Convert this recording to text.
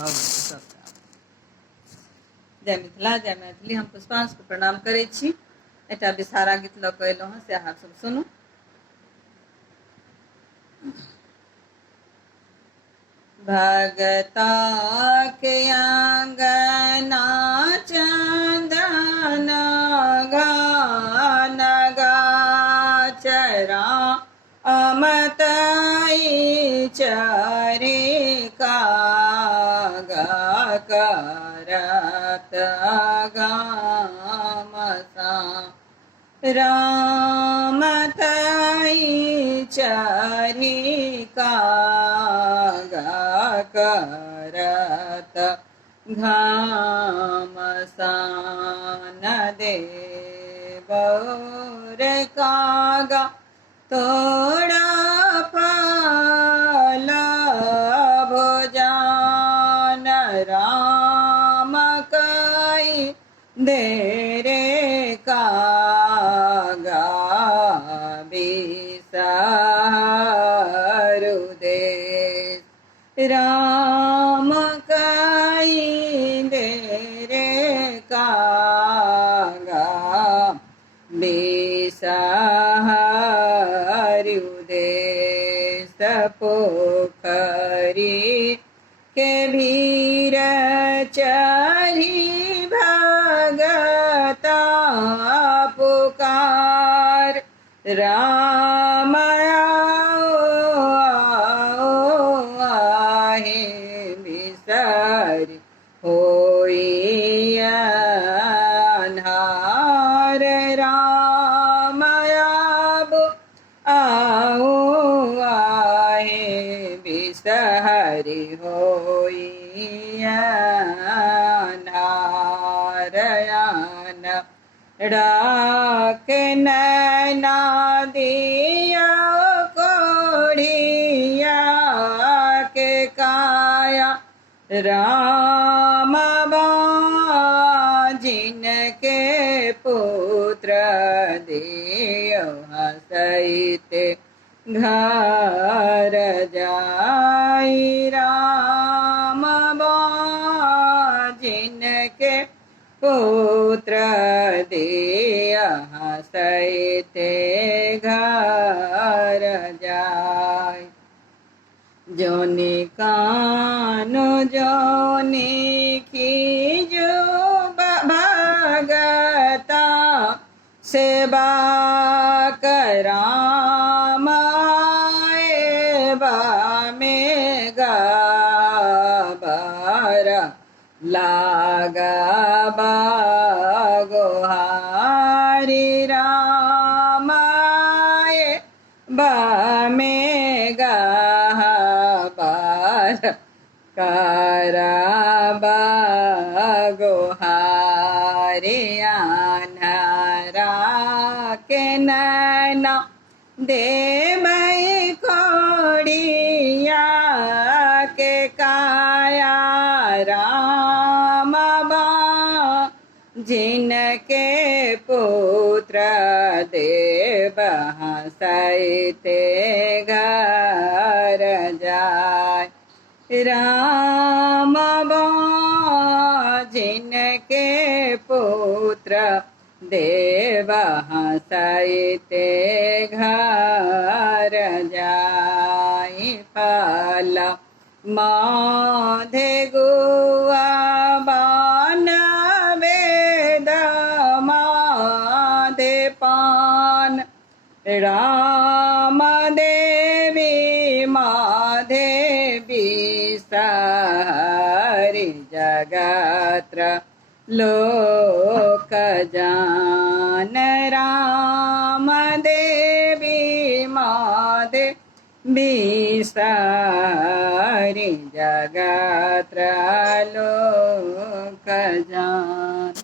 सब। जय मिथिला, जय मैथिली। हम पुष्पांश को प्रणाम करै छी। एकटा विषहारा गीत लऽ कऽ अयलहुँ हँ, से अहाँ सब सुनू। भगता के अंगना चंदन गान गाचरा अमतई चरिका करत गामसा राम तई चरिका करत घामसान देवर कागा तोड़ा फल भोजन राम कई दे रे कागा बिसरु देश राम कई दे रे कागा बिसरु देश पोखरी के भीर चरी भगता पुकार राम आहे बिसरि होई अन्हार राम अब आओ आहे बिसरि होई अन्हार डाक नैना दिया कोढ़िया के काया राम जिनके पुत्र दियो हसैते घर जाई राम जिनके पुत्र दिया हसैते घर जाय जोनि कानो जोनि की जो भगता सेवा कराम में गाबर लागा गोहारी राम में गाबर कराबा गोहारी अन्हरा के नैना देवई खोड़िया के काया राम जिनके पुत्र देव हसैते घर जाय राम जिनके पुत्र देव हसैते घर जाय फल माधे गुआ बान वेद माधे पान राम देवी माधे बिसरि जगत्र लोक जान राम देवी माधे बिसरि जगत्र लोक जान।